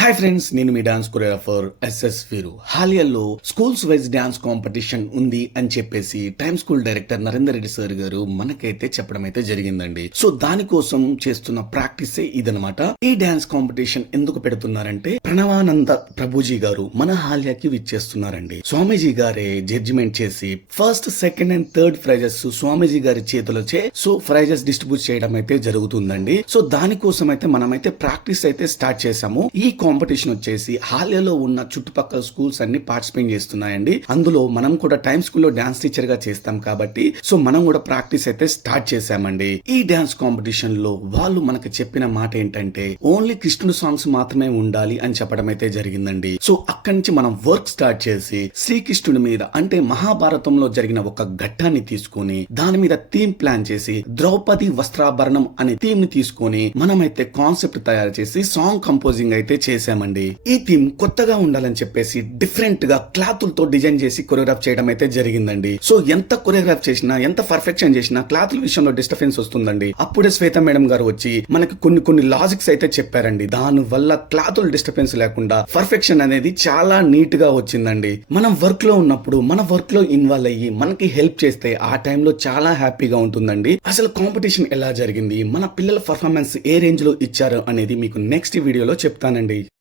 Hi friends, నేను మీ dance choreographer SS వీరు. హాలియాలో schools wise dance competition ఉంది అని చెప్పేసి time school director Narender Reddy sir గారు మనకైతే చెప్పడం అయితే జరిగిందండి. సో దానికోసం చేస్తున్న ప్రాక్టీసే ఇదనమాట. ఈ డాన్స్ కాంపిటీషన్ ఎందుకు పెడుతున్నారంటే ప్రణవానంద ప్రభుజీ గారు మన హాలియాకి విచ్చేస్తున్నారండి. స్వామీజీ గారే జడ్జిమెంట్ చేసి first, second and third prizes Swamiji గారి చేతిలోచే సో ప్రైజెస్ డిస్ట్రిబ్యూట్ చేయడం అయితే జరుగుతుందండి. సో దానికోసం అయితే మనమైతే ప్రాక్టీస్ అయితే స్టార్ట్ చేసాము. ఈ కాంపిటీషన్ వచ్చేసి హాలియాలో ఉన్న చుట్టుపక్కల స్కూల్స్ అన్ని పార్టిసిపేట్ చేస్తున్నాయండి. అందులో మనం కూడా టైమ్ స్కూల్లో డాన్స్ టీచర్ గా చేస్తాం కాబట్టి సో మనం కూడా ప్రాక్టీస్ అయితే స్టార్ట్ చేసామండి. ఈ డాన్స్ కాంపిటీషన్ లో వాళ్ళు మనకు చెప్పిన మాట ఏంటంటే ఓన్లీ కృష్ణుడు సాంగ్స్ మాత్రమే ఉండాలి అని చెప్పడం అయితే జరిగిందండి. సో అక్కడి నుంచి మనం వర్క్ స్టార్ట్ చేసి శ్రీకృష్ణుడి మీద అంటే మహాభారతంలో జరిగిన ఒక ఘట్టాన్ని తీసుకొని దాని మీద థీమ్ ప్లాన్ చేసి ద్రౌపది వస్త్రాభరణం అనే థీమ్ ని తీసుకొని మనమైతే కాన్సెప్ట్ తయారు చేసి సాంగ్ కంపోజింగ్ అయితే చేసామండి. ఈ థీమ్ కొత్తగా ఉండాలని చెప్పేసి డిఫరెంట్ గా క్లాతులతో డిజైన్ చేసి కొరియోగ్రాఫ్ చేయడం అయితే జరిగిందండి. సో ఎంత కొరియోగ్రాఫ్ చేసినా, ఎంత పర్ఫెక్షన్ చేసినా క్లాతుల విషయంలో డిస్టర్బెన్స్ వస్తుందండి. అప్పుడే శ్వేత మేడం గారు వచ్చి మనకి కొన్ని లాజిక్స్ అయితే చెప్పారండి. దాని వల్ల క్లాతుల డిస్టర్బెన్స్ లేకుండా పర్ఫెక్షన్ అనేది చాలా నీట్ గా వచ్చిందండి. మనం వర్క్ లో ఉన్నప్పుడు మన వర్క్ లో ఇన్వాల్వ్ అయ్యి మనకి హెల్ప్ చేస్తే ఆ టైంలో చాలా హ్యాపీగా ఉంటుందండి. అసలు కాంపిటీషన్ ఎలా జరిగింది, మన పిల్లల పర్ఫార్మెన్స్ ఏ రేంజ్ లో ఇచ్చారు అనేది మీకు నెక్స్ట్ వీడియోలో చెప్తానండి.